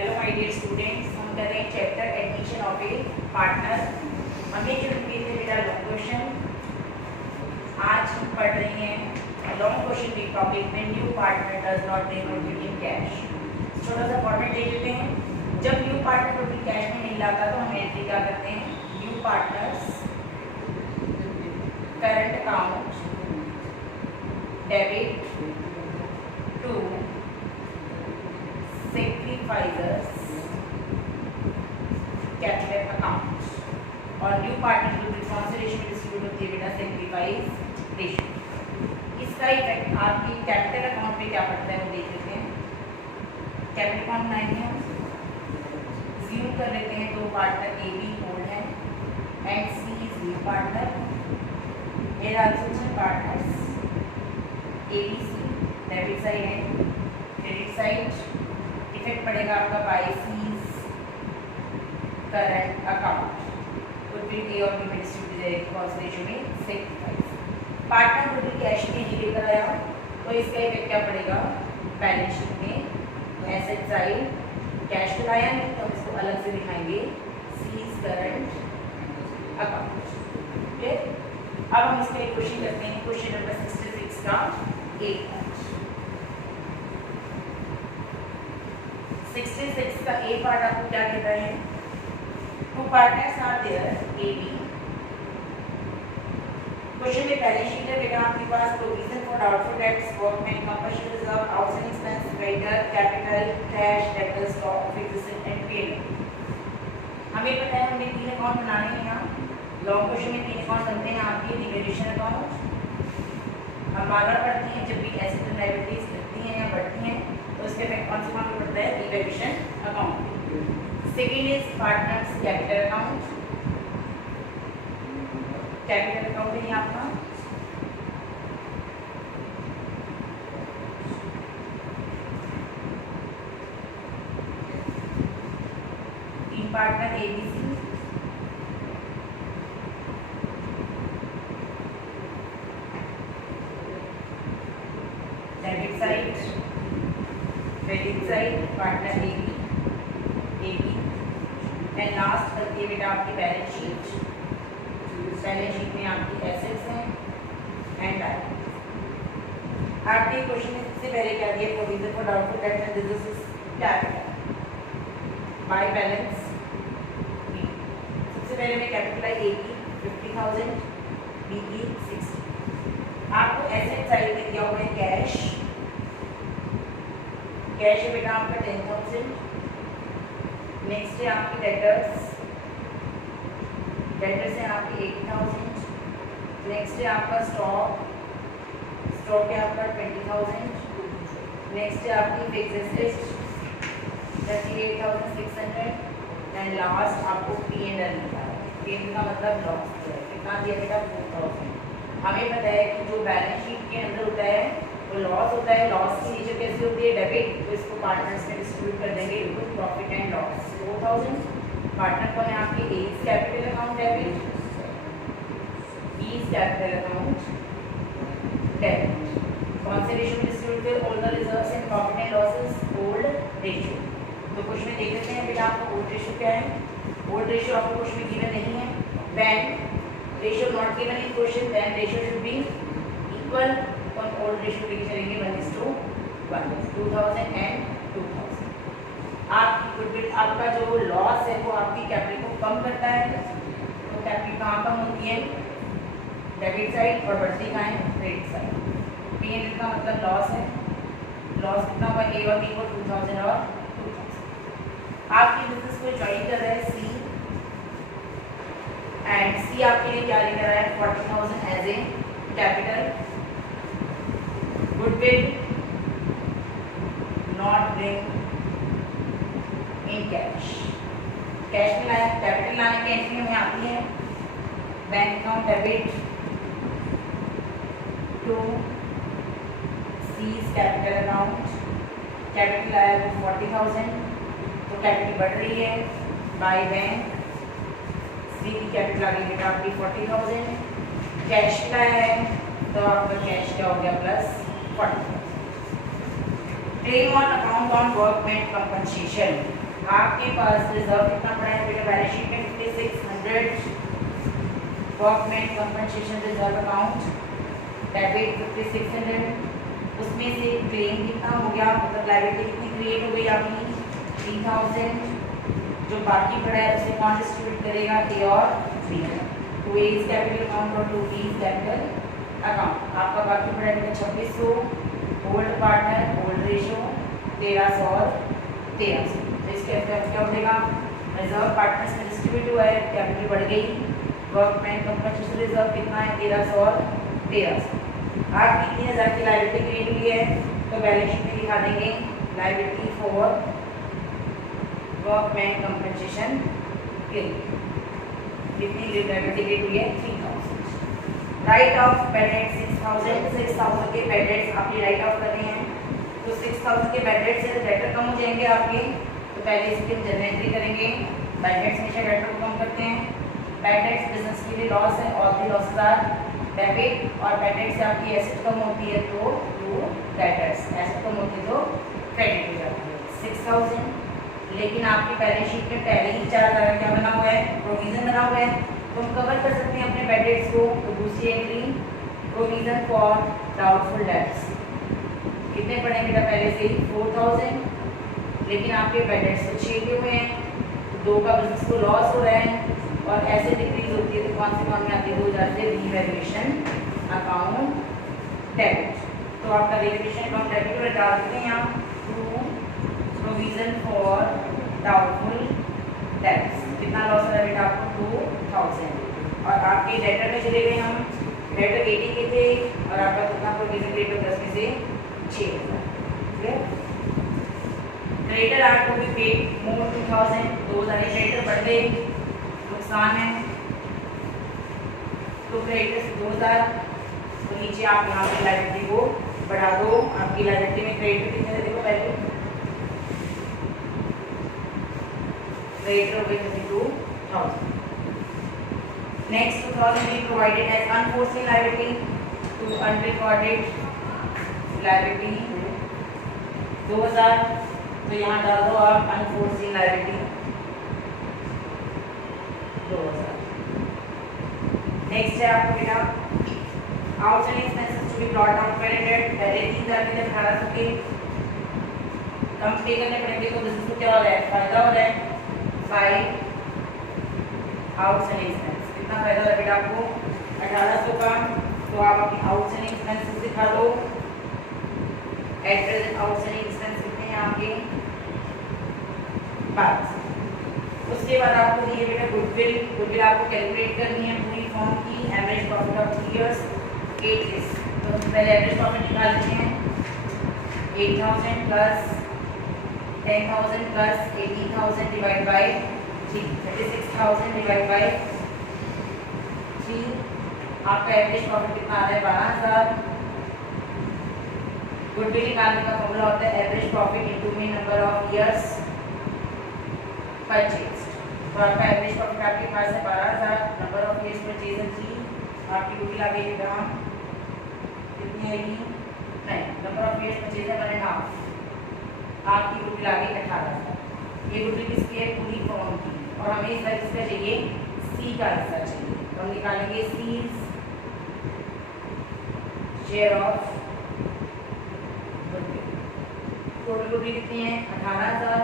Hello my dear students, हम कर रहे हैं chapter admission of A partner. हमने जो किए थे बेटा लॉन्ग क्वेश्चन, आज हम पढ़ रहे हैं लॉन्ग क्वेश्चन के टॉपिक में new partner does not bring रूपी इन कैश। छोटा सा फॉर्मेट ले लेते हैं। जब न्यू पार्टनर रूपी कैश में नहीं लाता तो हम एंट्री क्या करते हैं, new partner's current account debit to sacrifices capital account. और न्यू पार्टनर की कौन से रेशियो में डिस्ट्रीब्यूट होती है बेटा, सेक्रीफाइस रेशियो। इसका इफेक्ट आपकी कैपिटल अकाउंट पे क्या पड़ता है वो देख लेते हैं। कैपिटल अकाउंट बनाएंगे हम, जीरो कर लेते हैं। दो पार्टनर ए बी होल्ड है and C is new partner. Here also two partners A B C, debit side है, क्रेडिट साइड। इफेक्ट पड़ेगा आपका by C's current account. Goodwill A और बी में डिस्ट्रीब्यूट हो जाएगी कौन से रेशियो में, सेक्रीफाइस। पार्टनर गुडविल कैश में नहीं लेकर आया तो इसका इफेक्ट क्या पड़ेगा बैलेंस शीट में। एसेट साइड कैश तो लाया नहीं तो हम इसको अलग से दिखाएंगे सीज करंट अकाउंट। ओके, अब हम इसका एक क्वेश्चन करते हैं, क्वेश्चन नंबर 66 का एक 66 का ए पार्ट आपको क्या कहता है, two partners are there A B. Question में बैलेंस शीट है बेटा आपके पास। Provision for doubtful debts, workman, compulsory reserve, outstanding expense, creditor, capital, cash, debtor, stock, fixed asset and payment. हमें पता है हमें तीन अकाउंट बनाने हैं यहाँ। लॉन्ग क्वेश्चन में तीन अकाउंट बनते हैं आपके। रिवैल्यूएशन अकाउंट हम बार बार पढ़ते हैं जब भी एसेट एंड लायबिलिटीज घटती हैं या बढ़ती हैं तो उसके इफेक्ट कौन से अकाउंट में पड़ता है, revaluation account. Second is partner's capital account. Capital account है आपका। तीन partner A B C, debit side, credit side, partner A B and last करती है बेटा आपकी बैलेंस शीट। बैलेंस शीट में आपकी एसेट्स हैं एंड लायबिलिटीज। आपके क्वेश्चन में सबसे पहले क्या दिया, provision for doubtful dates and diseases capital by balance. सबसे पहले मैं कैपिटल है ए की 50,000, बी की 60। आपको एसेट साइड में दिया हुआ है कैश। कैश है बेटा आपका 10,000। नेक्स्ट है आपकी डेटर्स, डेटर्स है आपकी 80,000। नेक्स्ट है आपका स्टॉक, स्टॉक है आपका 20,000। नेक्स्ट है आपकी फिक्स्ड एसेट 38,600 एंड लास्ट आपको पी एंड एल मिलता है। पी एंड का मतलब लॉस है। कितना दिया बेटा 4,000। हमें पता है कि जो बैलेंस शीट के अंदर होता है वो लॉस होता है। लॉस की नेचर कैसी होती है, डेबिट, तो इसको पार्टनर्स में डिस्ट्रीब्यूट कर देंगे into profit and loss. 4,000 partner कौन है आपके, A is capital account debit, B is capital account debit. कौन से रेशियो में डिस्ट्रीब्यूट कर, all the reserves and profit and losses old ratio. तो कुछ में देख लेते हैं बेटा आपको ओल्ड रेशियो क्या है। ओल्ड रेशियो आपको कुछ में गिवन नहीं है। When ratio not given in question then ratio should be equal. तो हम ओल्ड रेशियो लेके चलेंगे 1:1, 2000 एंड 2000। आपकी गुडविल, आपका जो लॉस है वो आपकी कैपिटल को कम करता है। तो कैपिटल कहाँ कम होती है, डेबिट साइड, और बढ़ती कहाँ है, credit side. P and L का मतलब लॉस है। लॉस कितना हुआ, ए और बी को 2000 और 2000। आपकी बिजनेस को ज्वाइन कर रहा है सी एंड सी आपके लिए क्या लेकर आया है, 40,000 as a capital. Goodwill not bring in cash. Cash में लाया, कैपिटल लाने की एंट्री में आती है bank account debit to C's capital account. Capital आया वो 40,000, तो कैपिटल बढ़ रही है बाय बैंक। सी की कैपिटल आ गई बेटा आपकी 40,000। कैश लाया है तो आपका कैश क्या हो गया plus 40,000। Claim on account on workman compensation. आपके पास रिजर्व कितना पड़ा है बेटा बैलेंस शीट में 5600 workman compensation reserve account debit 5600, उसमें से क्लेम कितना हो गया मतलब लायबिलिटी कितनी क्रिएट हो गई आपकी 3000, जो बाकी पड़ा है उसे कौन डिस्ट्रीब्यूट करेगा ए और B, to A is capital account और to B is capital account. आपका बाकी पड़ा है 2600, होल्ड पार्टनर होल्ड रेशो 1300 और 1300, तो इसके इफेक्ट क्या बढ़ेगा रिजर्व पार्टनर्स में डिस्ट्रीब्यूट हुआ है, कैपिटल बढ़ गई, वर्कमैन कंपनसेशन रिजर्व कितना है 1300 और 1300। आपकी 3000 की लायबिलिटी क्रिएट हुई है तो बैलेंस शीट में दिखा देंगे liability for workman compensation claim, कितनी लायबिलिटी क्रिएट हुई है 3000। राइट ऑफ बैड डेट 6000 के बैड डेट्स आपके राइट ऑफ करने हैं, तो 6000 के बैड डेट से डेटर कम हो जाएंगे आपके, तो पहले इसकी हम जनरल एंट्री करेंगे। बैड डेट्स हमेशा डेटर को कम करते हैं, बैड डेट्स बिजनेस के लिए लॉस है और भी लॉसेस आर डेबिट, और बैड डेट से आपकी एसेट कम होती है तो टू डेटर्स, एसेट कम होती है तो क्रेडिट हो जाती है 6000। लेकिन आपकी बैलेंस शीट में पहले ही 4000 क्या बना हुआ है प्रोविजन बना हुआ है, तो हम कवर कर सकते हैं अपने बैड डेट्स को। तो दूसरी entry provision for doubtful dates कितने पड़े बेटा पहले से ही 4000, लेकिन आपके बैड डेट्स तो 6 के हुए हैं, तो 2 का बिजनेस को लॉस हो रहा है और ऐसे डिक्रीज होती है तो कौन से कौन में आती है हो जाते हैं रीवैल्यूएशन अकाउंट डेबिट। तो आपका रीवैल्यूएशन अकाउंट डेबिट में डाल देते हैं यहाँ to provision for doubtful debts, कितना लॉस हो रहा है बेटा आपको 2000, और आपके डेटर में चले गए हम, डेटर 80 के थे और आपका कितना प्रोविजन रेट हो 10 में से 6000। Creditor are to be paid more 2000, 2000 creditor बढ़ गए, नुकसान है, तो क्रेडिटर से 2000, तो नीचे आप यहाँ पे लायबिलिटी को बढ़ा दो। आपकी लायबिलिटी में क्रेडिटर कितने थे देखो पहले, क्रेडिटर हो गए 32,000। Next 2000 be provided as unforeseen liability to unrecorded liability 2000, तो यहाँ डाल दो आप अनफोर्सीन लायबिलिटी 2000। नेक्स्ट है आपको बेटा outstanding expenses to be brought down credited, पहले 3000 के थे 1800 के, कम पे करने पड़ेंगे तो बिजनेस को क्या हो रहा है फायदा हो रहा है 5 आउटस्टैंडिंग एक्सपेंस, कितना फायदा हो रहा है बेटा आपको 1800 का, तो आप अपनी आउटस्टैंडिंग एक्सपेंसेस दिखा दो। एट प्रेजेंट आउटस्टैंडिंग एक्सपेंस कितने हैं आपके 5। उसके बाद आपको दिए बेटा गुडविल, गुडविल आपको कैलकुलेट करनी है पूरी फॉर्म की, average profit of 3 years 8 is, तो पहले एवरेज प्रॉफिट निकाल लेते हैं 8000 plus 10,000 plus 18,000 divide by 3, 36,000 divide by 3, आपका एवरेज प्रॉफिट कितना आ रहा है 12,000। गुडविल निकालने का फॉर्मूला होता है average profit into mean number of years purchase, तो आपका एवरेज प्रॉफिट आपके पास है 12,000, नंबर ऑफ इयर्स परचेज है 3, आपकी गुडविल आ गई बेटा कितनी आएगी 9, नंबर ऑफ इयर्स परचेज है 1.5, आपकी गुडविल आ गई 18,000। ये गुडविल किसकी है पूरी फॉर्म की, और हमें इस तरह इसका चाहिए सी का हिस्सा चाहिए, तो हम निकालेंगे C's share of goodwill, total goodwill कितनी है 18,000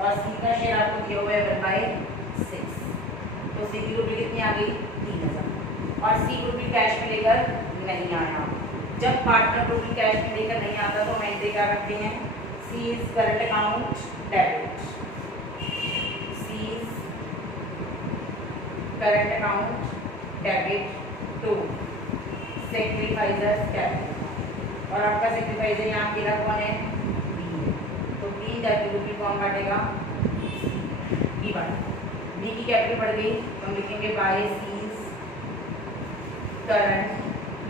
और सी का शेयर आपको दिया हुआ है 1/6, तो सी की गुडविल कितनी आ गई 3,000, और सी गुडविल कैश में लेकर नहीं आया। जब पार्टनर गुडविल कैश में लेकर नहीं आता तो हम एंट्री क्या करते हैं C is current account debit, C is current account debit to sacrificers capital, और आपका सेक्रीफाइजर यहाँ के कौन है बी, तो बी जाके गुडविल कौन बांटेगा बी बांटेगा, बी की कैपिटल बढ़ गई तो हम लिखेंगे बाय सीज करंट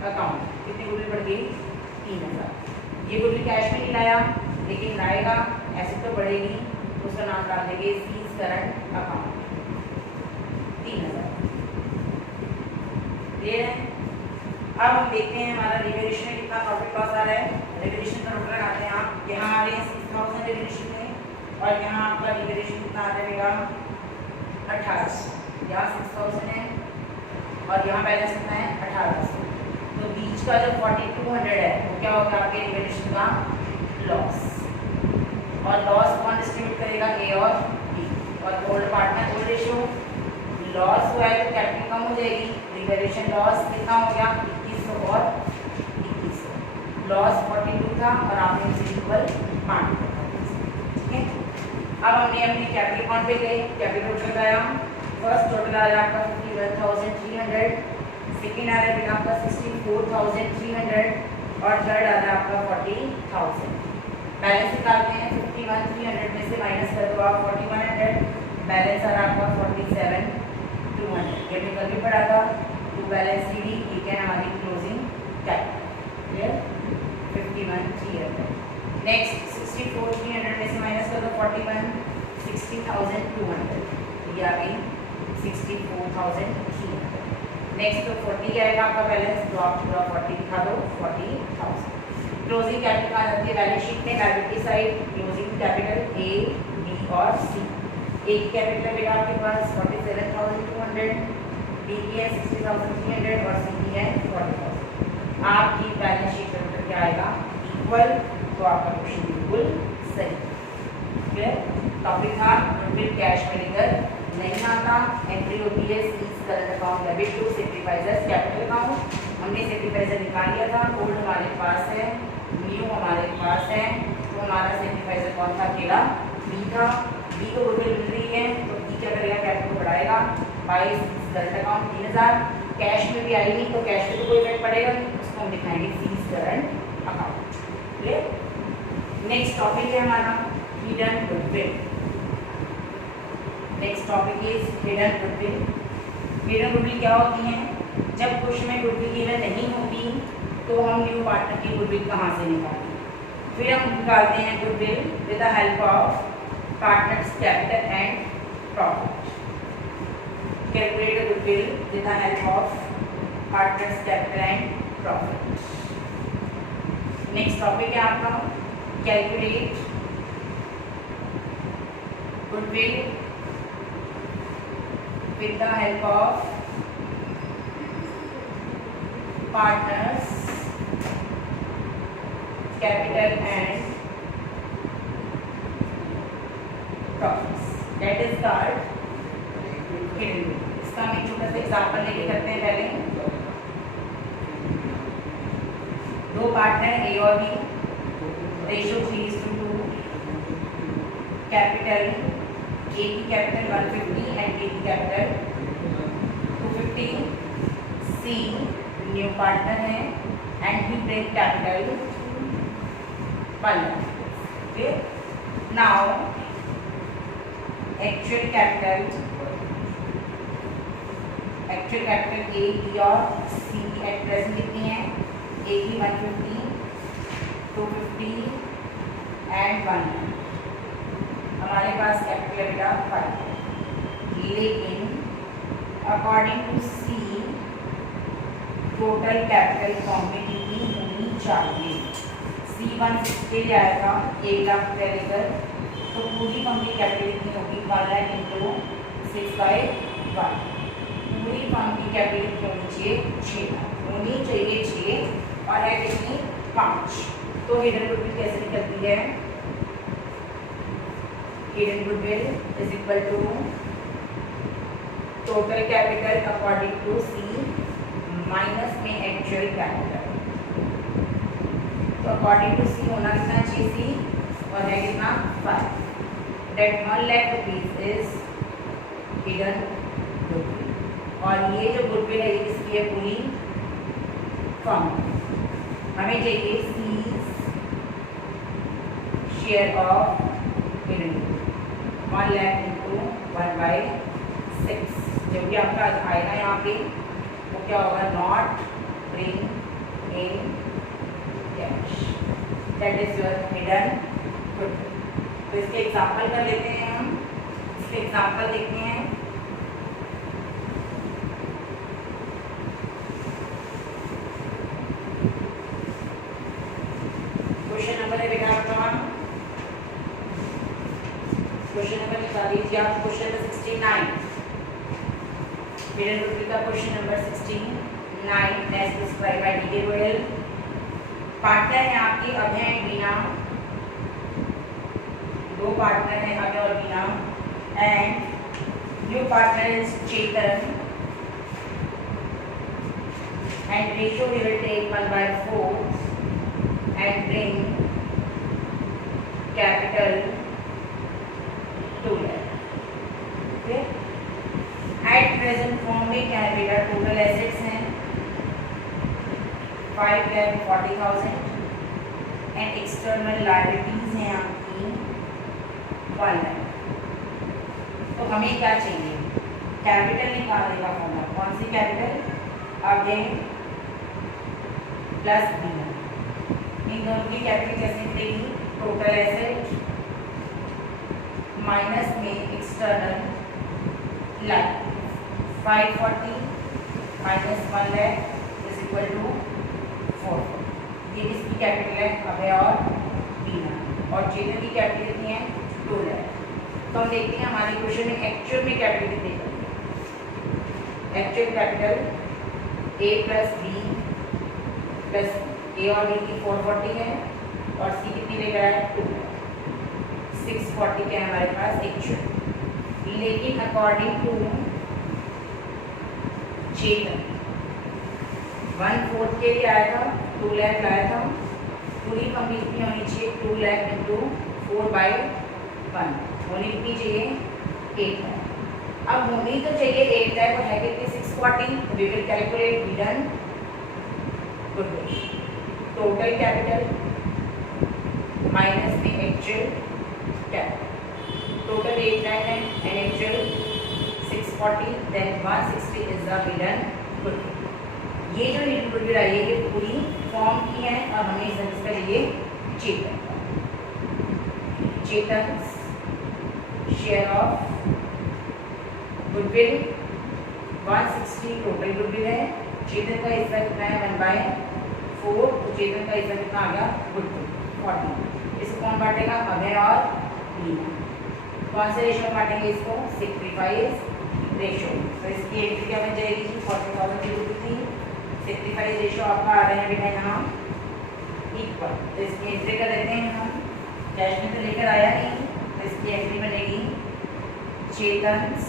अकाउंट, कितनी गुडविल बढ़ गई 3,000। ये गुडविल कैश में नहीं लाया लेकिन लाएगा, एसेट तो बढ़ेगी, उसका नाम डाल देंगे सीज करंट अकाउंट 3,000। क्लियर है? अब हम देखते हैं हमारा रिवैल्यूएशन में कितना प्रॉफिट लॉस आ रहा है। रिवैल्यूएशन का रूल लगाते हैं आप, यहाँ आ रहे हैं 6,000 रिवैल्यूएशन में, और यहाँ आपका लिबरेशन कितना आ जाएगा 1800, यहाँ 6000 है और यहाँ बैलेंस कितना है 1800। तो बीच का जो 4200 है वो क्या होगा आपके लिबरेशन का लॉस, और लॉस कौन डिस्ट्रीब्यूट करेगा ए और बी, और old partner old ratio loss हुआ है तो कैपिटल कम हो जाएगी, लिबरेशन लॉस कितना हो गया 2100 और 2100, लॉस 42 था और आपने इसे इक्वल मान दिया, ठीक है। अब हमने अपने कैपिटल अकाउंट पे गए, कैपिटल टोटल आया, फर्स्ट टोटल आया आपका 51,300, सेकेंड आ रहा है आपका 64,300 और थर्ड आ रहा है आपका 40,000। बैलेंस निकालते हैं, 51,300 में से माइनस कर दो आप 4,100, बैलेंस आ रहा है आपका 47,200, ये भी कल भी पढ़ा था, तो बैलेंस डी ये क्या है हमारी क्लोजिंग कैपिटल, क्लियर 51,300। नेक्स्ट 64,300 में से माइनस कर दो 41, 60,200, ये आ गई 64,300। नेक्स्ट तो 40 आएगा आपका बैलेंस, तो आप पूरा 40 दिखा दो 40,000। क्लोजिंग कैपिटल आ जाती है बैलेंस शीट में, liability side closing capital A B और सी। एक कैपिटल बेटा आपके पास 47,200, बी की है 60,300 और सी की है 40,000। आपकी बैलेंस शीट में क्या आएगा इक्वल, तो आपका क्वेश्चन बिल्कुल सही, क्लियर। टॉपिक था गुडविल कैश में लेकर नहीं आता, एंट्री होती है C's current account debit to sacrificers capital account, हमने सेक्रीफाइजर निकाल लिया था, ओल्ड हमारे पास है, न्यू हमारे पास है, तो हमारा सेक्रीफाइजर कौन था अकेला बी था, बी को गुडविल मिल रही है तो बी क्या करेगा कैपिटल को बढ़ाएगा by C's current account 3000, cash में भी आएगी तो कैश में तो कोई इफेक्ट पड़ेगा नहीं, उसको हम दिखाएंगे C's current account, clear. Next topic है हमारा hidden goodwill. Next topic is hidden goodwill. Hidden goodwill क्या होती हैं, जब कुछ में गुडविल हिडन नहीं होती तो हम न्यू पार्टनर की गुडविल कहाँ से निकालें, फिर हम निकालते हैं goodwill with the help of partners capital and profit. Calculate goodwill with the help of partners capital and profit. Next topic है आपका calculate goodwill with the help of partners capital and profits, that is called hidden। इसका हम एक छोटा सा example लेके करते हैं। पहले दो पार्टनर ए और बी, रेशियो 3:2, कैपिटल ए की कैपिटल 150 एंड बी की कैपिटल 250, सी न्यू पार्टनर है and he bring capital 1 lakh. Okay, now actual capital A B और सी की एट प्रेजेंट कितनी है, ए की 150, 250 एंड 1 लाख। हमारे पास कैपिटल बेटा 5, लेकिन according to C total capital form में कितनी होनी चाहिए, सी 160 ले आएगा 1 लाख रुपये लेकर, तो पूरी फर्म की कैपिटल कितनी होगी 1 लाख इंटू 6/1, पूरी फर्म की कैपिटल कितनी होनी चाहिए 6 लाख होनी चाहिए 6 और है कितनी 5। तो हिडन गुडविल कैसे निकलती है, hidden goodwill is equal to total capital according to C minus में एक्चुअल कैपिटल। तो अकॉर्डिंग टू सी होना कितना चाहिए सी और है कितना 5, that 1 lakh rupees is hidden goodwill. और ये जो गुडविल है इसकी है पूरी फर्म, हमें चाहिए C share of hidden goodwill 1 lakh into 1/6। जब भी आपका आएगा यहाँ पे वो क्या होगा, not bring in cash, that is your hidden goodwill. तो इसके एग्जाम्पल कर लेते हैं हम, इसके एग्जाम्पल देखते हैं। क्वेश्चन नंबर है बेटा आपका क्वेश्चन नंबर निकाल दीजिए आप। क्वेश्चन नंबर 69 मिडिल गुडविल का question number 69 as describe by D Goyal. Partner है आपके अभय एंड बीना, दो पार्टनर हैं अभय और Bina, and new partner is Chetan, and ratio we will take 1/4 and bring capital to lakh. Okay, at present form में क्या है बेटा, टोटल एसेट्स हैं 5,40,000 एंड एक्सटर्नल लायबिलिटीज हैं आपकी 1 लाख। तो हमें क्या चाहिए, कैपिटल निकालने का फॉर्मूला। कौन सी कैपिटल, अगेन प्लस बी। इन दोनों की कैपिटल कैसे निकलेगी, टोटल एसेट माइनस में external liability 540 minus 1 lakh is equal to 4। ये किसकी कैपिटल है, अभय और बीना, और चेतन की कैपिटल कितनी है, 2 लाख। तो हम देखते हैं हमारे क्वेश्चन में एक्चुअल में कैपिटल कितनी है। Actual capital A plus B plus A और बी की 440 है और सी कितनी लेकर आया 2, 640 के हमारे पास एक्चुअल। लेकिन अकॉर्डिंग टू चेतन 1/4 के लिए आया था, 2 लाख लाया था, पूरी कंप्लीट कितनी होनी चाहिए, 2 लाख इंटू 4/1 होनी कितनी चाहिए 8 लाख। अब होनी तो चाहिए 8 लाख और है कितनी 640। We will calculate hidden goodwill, total capital minus में एक्चुअल कैपिटल। टोटल 8 लाख है and actual 640, then 160 is the hidden goodwill. ये जो हिडन गुडविल आई है ये पूरी फॉर्म की है और हमें इसका लिए Chetan share of goodwill 160 total goodwill है। चेतन का हिस्सा कितना है 1/4, तो चेतन का हिस्सा कितना आ गया गुडविल 40। इसको कौन बांटेगा, अभय और बीना। कौन से रेशो में बांटेंगे इसको, सेक्रीफाइस रेशो। तो इसकी एंट्री क्या बन जाएगी, 40,000 की गुडविल थी, सेक्रीफाइस रेशो आपका आ रहा है बेटा यहाँ इक्वल। तो इसकी एंट्री कर देते हैं हम, कैश में तो लेकर आया नहीं, तो इसकी एंट्री बनेगी Chetan's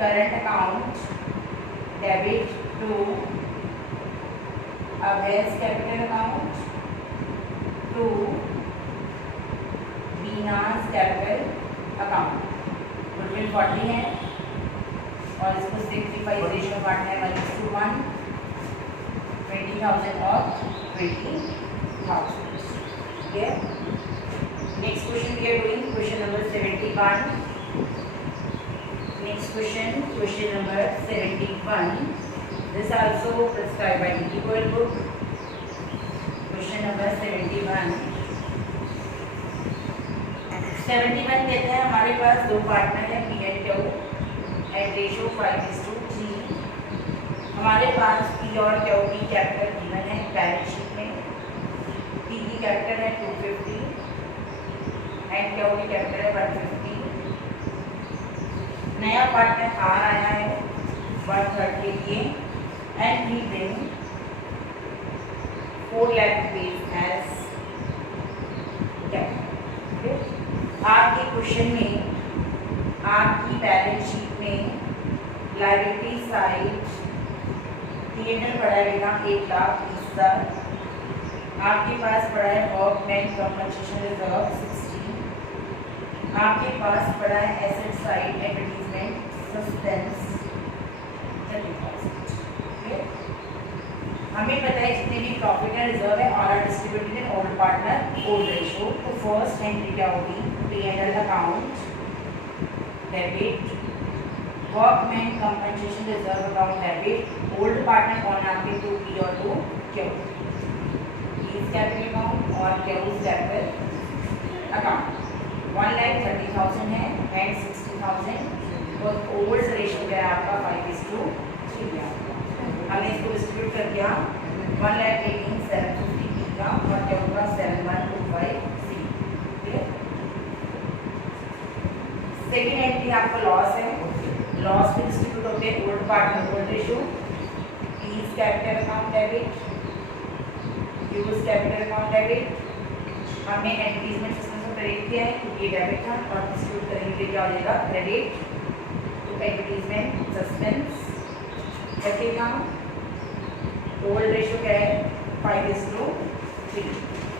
current account debit to Abhay's capital account to Bina's capital account. Goodwill 40 है और इसको 65 रेशियो काटना है 1:1, 20,000 और 20,000। ठीक है, next question we are doing question number 71। Next question number 71. This also prescribed by D Goयल book. Question number 71. 71 कहते हैं हमारे पास दो पार्टनर है P and Q and ratio 5:3। हमारे पास P और Q की कैपिटल गिवन है बैलेंस शीट में। P की कैपिटल है 250 एंड Q की कैपिटल है 150। नया पार्टनर आर आया है 1/3 के लिए and we bring 4 lakh rupees as capital. आपके क्वेश्चन में आपकी बैलेंस शीट में लायबिलिटी साइड थिएटर पड़ा है बेटा 1,20,000। आपके पास पड़ा है वर्कमैन कंपनसेशन रिजर्व 60। आपके पास पड़ा है एसेट साइड एडवर्टीजमेंट सस्पेंस 30,000। हमें पता है जितने भी प्रॉफिट एंड रिजर्व है और are distributed in old partner old ratio. तो फर्स्ट एंट्री क्या होगी, P&L account debit workman compensation reserve account debit. Old partner कौन है आपके, 2 P और 2 Q। P's कैपिटल अकाउंट और Q's कैपिटल अकाउंट 1,30,000 है एंड 60,000। बहुत ओल्ड रेशियो क्या है आपका 5:3। हमने इसको डिस्ट्रीब्यूट कर दिया 1,18,750 P का और क्या होगा 7,125 C। ठीक है, सेकेंड एंट्री आपका लॉस है, लॉस में डिस्ट्रीब्यूट होते हैं old partner old ratio, P's capital account debit, Q's capital account debit. हमने एडवर्टीजमेंट सिस्टम को क्रेडिट किया है क्योंकि ये डेबिट था और डिस्ट्रीब्यूट करेंगे क्या हो जाएगा क्रेडिट, तो एडवर्टीजमेंट सस्पेंस रखेगा। ओल्ड रेशियो क्या है 5:3,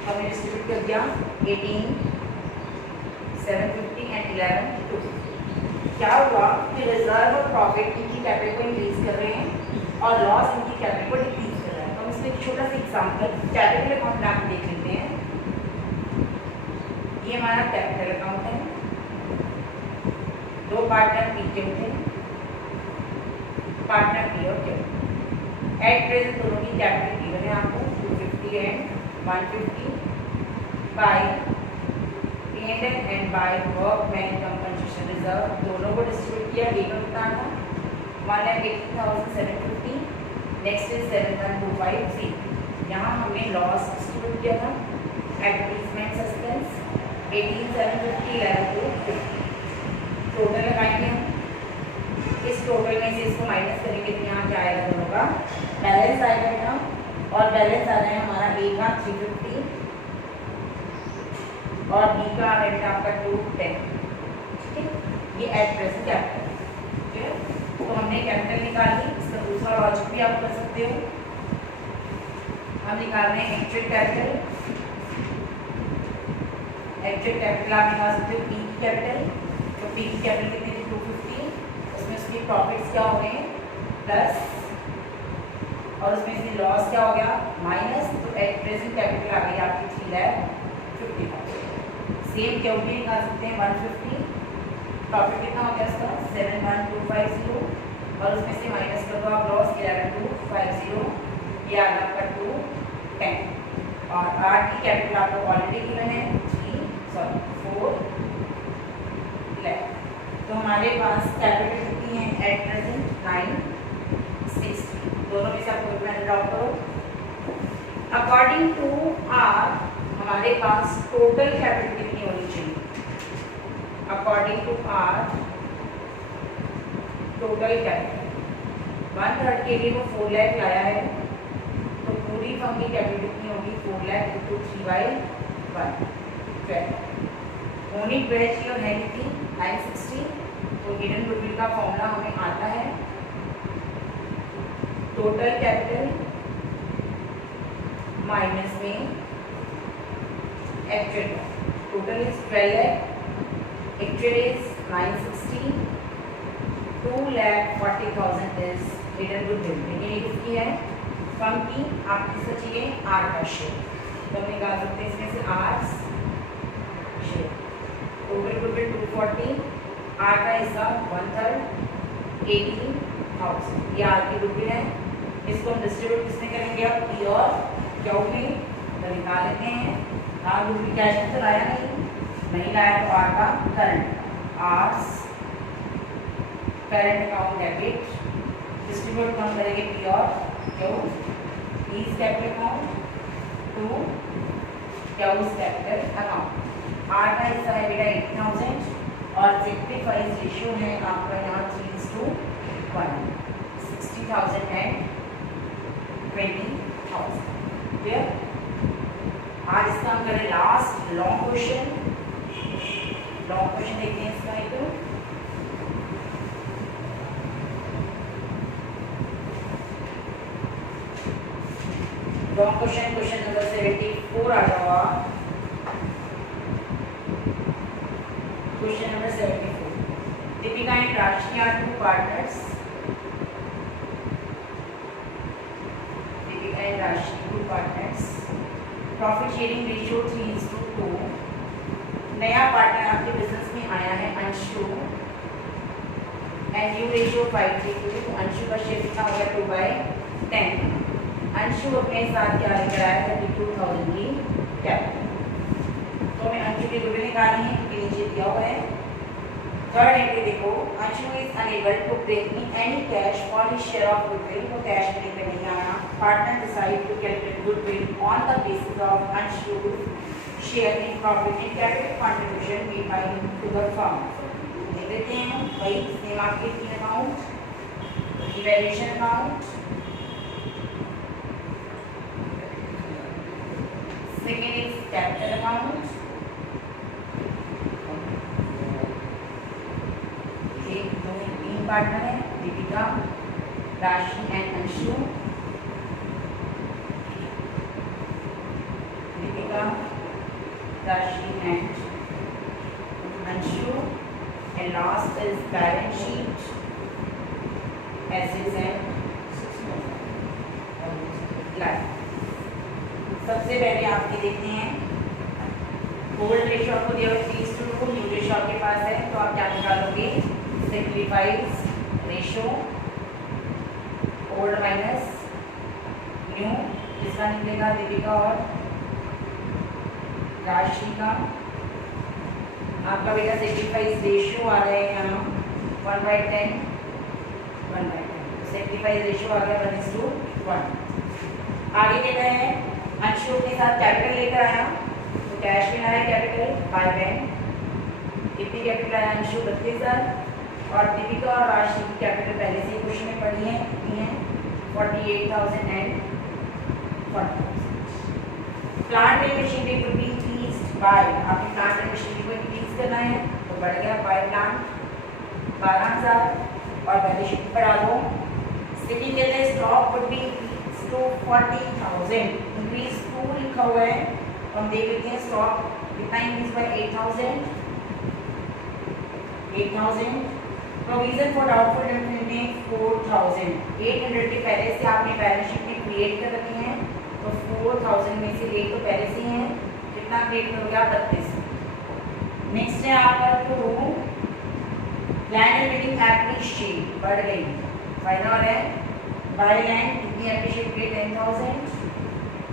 हमने डिस्ट्रीब्यूट कर दिया 18, 750 एंड 11, 250। क्या हुआ कि रिजर्व और प्रॉफिट इनकी कैपिटल को इंक्रीज कर रहे हैं और लॉस इनकी कैपिटल को डिक्रीज कर रहा है। तो हम इसमें एक छोटा सा एग्जांपल कैपिटल अकाउंट में आप देख लेते हैं। ये हमारा कैपिटल अकाउंट है, दो पार्टनर पी के थे, पार्टनर पी और क्यू। एट प्रेजेंट दोनों की कैपिटल गिवन है आपको 250 and 150 by P&L and by workman compensation reserve, दोनों को डिस्ट्रीब्यूट किया। एक कितना था 1,80,750, नेक्स्ट इज 7,125। यहाँ हमने लॉस डिस्ट्रीब्यूट किया था, एडवर्टीजमेंट सस्पेंस 18,750, 11,250। टोटल लगाएंगे हम, इस टोटल में से इसको माइनस करेंगे तो यहाँ क्या आएगा दोनों का बैलेंस आएगा ना, और बैलेंस आ रहा है हमारा ए का 350 और बी का आ रहा है आपका 210। ठीक है, ये एट प्रेजेंट कैपिटल। ठीक है, तो हमने कैपिटल निकाली। इसका दूसरा लॉजिक भी आप कर सकते हो। हम निकाल रहे हैं एक्चुअल कैपिटल। एक्चुअल कैपिटल आप निकाल सकते हो पी कैपिटल, तो पी की कैपिटल कितनी थी 250, उसमें उसके प्रॉफिट्स क्या हो गए प्लस और उसमें से लॉस क्या हो गया माइनस, तो एट प्रेजेंट कैपिटल आ गई आपकी 3,50,000। सेम क्यू भी निकाल सकते हैं 150, प्रॉफिट कितना हो गया इसका 7,1,250 और उसमें से माइनस कर दो आप लॉस 11,250, ये आ गया आपका 210। और आर की कैपिटल आपको ऑलरेडी गिवन है 4, 11। तो हमारे पास कैपिटल कितनी है एट प्रेजेंट 960। दोनों में से आपको इक्वेशन ड्रॉ करो। अकॉर्डिंग टू आर हमारे पास टोटल कैपिटल कितनी होनी चाहिए? According to R total capital 1/3 के लिए वो 4 लाख लाया है, तो पूरी फर्म की कैपिटल कितनी होगी 4 लाख इंटू 3/1, 12। ओनिक ब्रेच और है कितनी 960, तो हिडन गुडविल का फॉर्मूला हमें आता है टोटल कैपिटल माइनस में actual. Total is 12 lakh, actual is 960, 2,40,000 is hidden goodwill. लेकिन ये किसकी है फर्म की, आपकी सच्ची है आर का शेयर, तो हम निकाल सकते हैं इसमें से R share. Total goodwill 240, R का हिस्सा 1/3 80,000, ये आर की गुडविल है। इसको हम डिस्ट्रीब्यूट किसने करेंगे अब पी और क्यू में, तो निकाल लेते हैं। आर गुडविल कैश में तो लाया नहीं लाया, तो आर का current R's current account debit, distribute कौन करेंगे पी और Q, P's capital account to Q's capital account. R का हिस्सा है बेटा 80,000 और सेक्रीफाइस रेशियो है आपका यहाँ 3:1, 60,000 एंड 20,000। क्लियर? आज इसका हम करें last long question. Long question देखते हैं इसका एक लॉन्ग क्वेश्चन, क्वेश्चन नंबर 74 आ जाओ। क्वेश्चन नंबर 74, दीपिका एंड राशि आर 2 पार्टनर्स। दीपिका एंड राशि 2 पार्टनर्स, प्रॉफिट शेयरिंग रेशियो 3:2। नया पार्टनर आपके बिजनेस में आया है अंशु, एंड यू रेशियो 5:2, तो अंशु का शेयर कितना हो गया 2/10। अंशु अपने साथ क्या लेकर आया 32,000 की कैपिटल, तो हमें अंशु की गुडविल निकालनी है क्योंकि नीचे दिया हुआ है। थर्ड एंट्री देखो, Anshu is unable to bring any cash for his share of goodwill, तो कैश लेकर नहीं आया। Partner decide to calculate goodwill on the basis of Anshu share in profit in capital contribution made by him to the firm. देते हैं वही same आपके 3 account, revaluation account, second is capital account, एक दो तीन पार्टनर है दीपिका, राशि एंड अंशु, दीपिका, राशि and Anshu, and last is balance sheet, assets and liabilities. सबसे पहले आपके देखते हैं ओल्ड रेशियो आपको दिया हुआ 3:2, न्यू रेशियो आपके पास है तो आप क्या निकालोगे, simplifies ratio old minus new, किसका निकलेगा, दीपिका और राशि का। आपका बेटा सेक्रीफाइस रेशियो आ रहा है यहाँ 1/10, 1/10, सेक्रीफाइस रेशियो आ गया 1:1। आगे कहता है अंशु के साथ कैपिटल लेकर आया तो कैश में आया कैपिटल बाय बैंक, कितनी कैपिटल आया अंशु 32,000 और दीपिका और राशि की कैपिटल पहले से ही क्वेश्चन में पढ़ी है कितनी है 48,000 and 40,000। Plant and machinery will be increased by, आपने प्लांट एंड मशीनरी को इंक्रीज करना है तो बढ़ गया बाय प्लांट 12,000 और बैलेंस शीट बढ़ा दो। सेकंड कहते हैं stock would be to 40,000, increase 2 लिखा हुआ है तो हम देख लेते हैं स्टॉक कितना increase by 8,000, provision for doubtful डेब्ट में 4,000, 800 के पहले से आपने बैलेंस शीट में क्रिएट कर रखे हैं तो 4,000 में से एक तो पहले से ही है, कितना क्रिएट करोगे आप 32। नेक्स्ट है आपका to land and building appreciate बढ़ गई, फायदा हो रहा है बाय लैंड कितनी एप्रिशिएट की 10,000।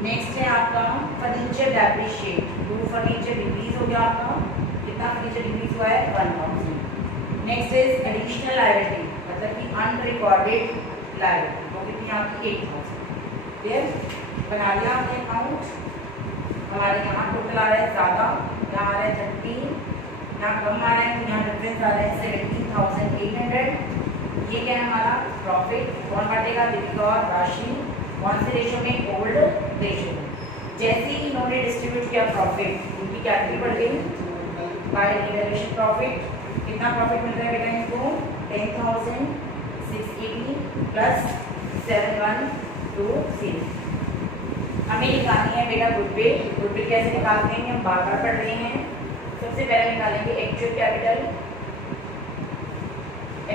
नेक्स्ट है आपका furniture depreciate, to furniture decrease हो गया आपका, कितना फर्नीचर डिक्रीज हुआ है 1,000। नेक्स्ट इज एडिशनल लायबिलिटी मतलब कि अनरिकॉर्डेड लायबिलिटी वो कितनी आपकी 8,000। क्लियर, बना लिया हमने अकाउंट। हमारे यहाँ टोटल आ रहा है ज़्यादा, यहाँ आ रहा है 30, यहाँ कम आ रहा है तो यहाँ डिफरेंस आ रहा है 17,800। ये क्या है हमारा प्रॉफिट, कौन बांटेगा, दीपिका और राशि, कौन से रेशो में, ओल्ड रेशो में। जैसे ही इन्होंने डिस्ट्रीब्यूट किया प्रॉफिट उनकी कैटेगरी बढ़ गई बाय रिवैल्यूएशन प्रॉफिट, कितना प्रॉफिट मिल रहा है बेटा इनको 10,680 प्लस 7,120। हमें निकालनी है बेटा गुडविल, गुडविल कैसे निकालते हैं हम बार बार पढ़ रहे हैं। सबसे पहले निकालेंगे एक्चुअल कैपिटल,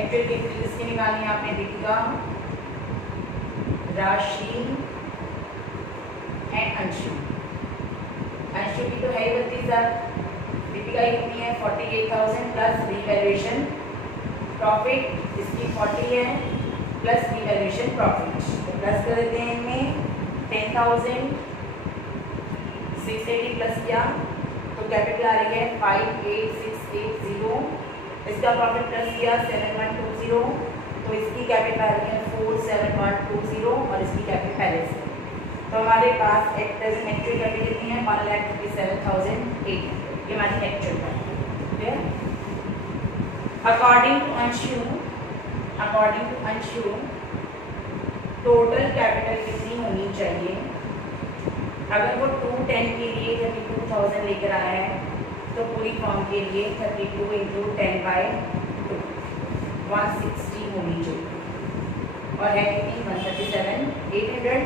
एक्चुअल कैपिटल किसकी निकालनी है आपने, दीपिका, राशि एंड अंशु। अंशु की तो है ही 32,000, दीपिका की कितनी है 48,000 प्लस रिवैल्यूएशन प्रॉफिट इसकी 40 है प्लस रिवैल्यूएशन प्रॉफिट, तो प्लस कर देते हैं इनमें 10,680 प्लस किया तो कैपिटल आ रही है 58,680, इसका प्रॉफिट प्लस किया 7,120 तो इसकी कैपिटल आ रही है 4,7,120 और इसकी कैपिटल पहले से। तो हमारे पास एक्चुअल कैपिटल कितनी है 1,57,800, ये हमारी एक्चुअल कैपिटल है। According to Anshu total capital कितनी होनी चाहिए, अगर वो 210 के लिए 32,000 लेकर आया है तो पूरी फॉर्म के लिए 32 × 10/2 160 होनी चाहिए और है कितनी 137,800।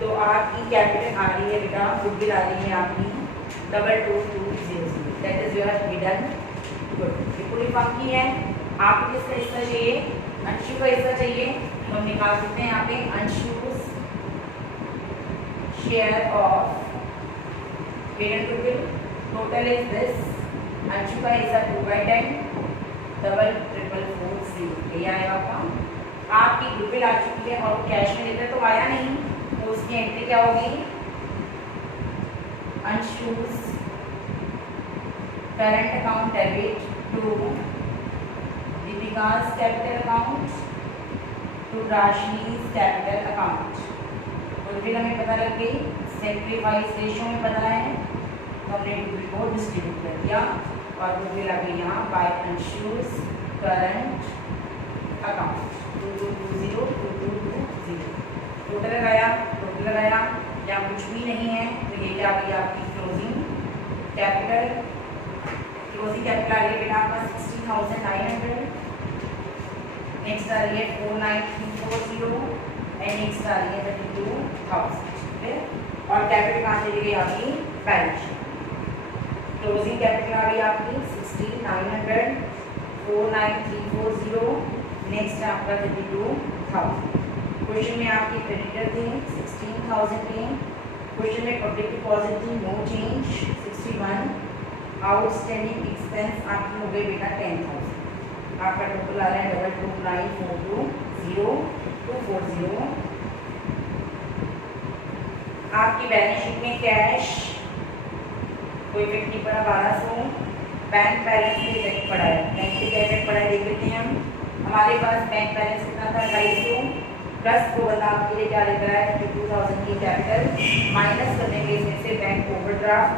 तो आपकी कैपिटल आ रही है बेटा, गुडविल आ रही है आपकी 22,200, that is your hidden good. पूरी फॉर्म की है, आपको किसका हिस्सा चाहिए, अंशु का हिस्सा चाहिए तो हम निकाल सकते हैं यहाँ पे Anshu's share of parent goodwill, total is this, Anshu का हिस्सा 2/10 4,440, ये आएगा आपका। आपकी गुडविल आ चुकी है और कैश में लेकर तो आया नहीं तो उसकी एंट्री क्या होगी, Anshu's current account debit to Deepika's capital account to Rashi's capital account. Goodwill हमें पता लग गई, सेक्रीफाइस रेशियो में पता है तो हमने गुडविल को डिस्ट्रीब्यूट कर दिया और गुडविल आ गई यहाँ बाय अंशुस करंट अकाउंट 2220 टोटल लगाया या कुछ भी नहीं है तो ये क्या आ गई आपकी क्लोजिंग कैपिटल आ रही है बेटा आपका 60,900। नेक्स्ट आ रही है 49340 एंड नेक्स्ट आ रही है 32,000। ठीक है, और कैपिटल कहाँ चली गई आपकी बैलेंस शीट। क्लोजिंग कैपिटल आ गई आपकी 60,900 49340 नेक्स्ट है आपका 32,000। क्वेश्चन में आपकी क्रेडिटर थे 16,000 थे, क्वेश्चन में पब्लिक डिपॉजिट थी नो चेंज 61, आउटस्टैंडिंग एक्सपेंस आपकी हो गई बेटा 10,000। आपका टोटल आ रहा है 229420 आपकी बैलेंस शीट में कैश कोई इफेक्ट नहीं पड़ा 1200। बैंक बैलेंस पे इफेक्ट पड़ा है, बैंक पे क्या इफेक्ट पड़ा है देख लेते हैं हम। हमारे पास बैंक बैलेंस कितना था 250 प्लस वो बता आपके लिए क्या लेकर आया 32,000 की कैपिटल माइनस करने के इसमें से बैंक ओवरड्राफ्ट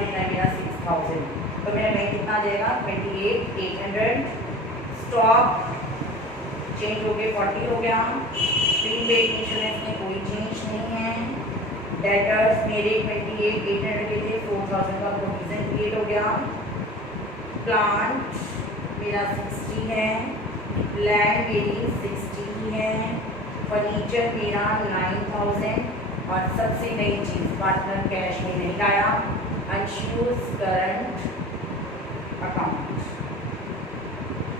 कितना है मेरा 6,000 तो मेरा बैंक कितना आ जाएगा 28,800। स्टॉक चेंज हो गए 40 हो गया। प्रीपेड इंश्योरेंस में कोई चेंज नहीं है। डेटर्स मेरे 28,800 के थे 4,000 का प्रोविजन क्रिएट हो गया। प्लांट मेरा 60 है, लैंड मेरी 60 है, फर्नीचर मेरा 9,000 और सबसे नई चीज़ पार्टनर कैश में नहीं लाया अनयूज करंट अकाउंट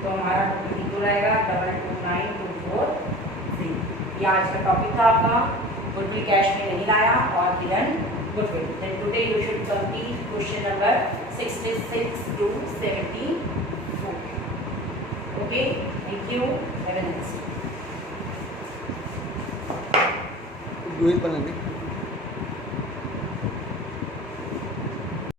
तो हमारा टोटल आएगा 229240। ये आज का टॉपिक था आपका गुडविल कैश में नहीं लाया और hidden goodwill. Then today you should complete question number 66 to 74। Okay, thank you, have a nice day. Do it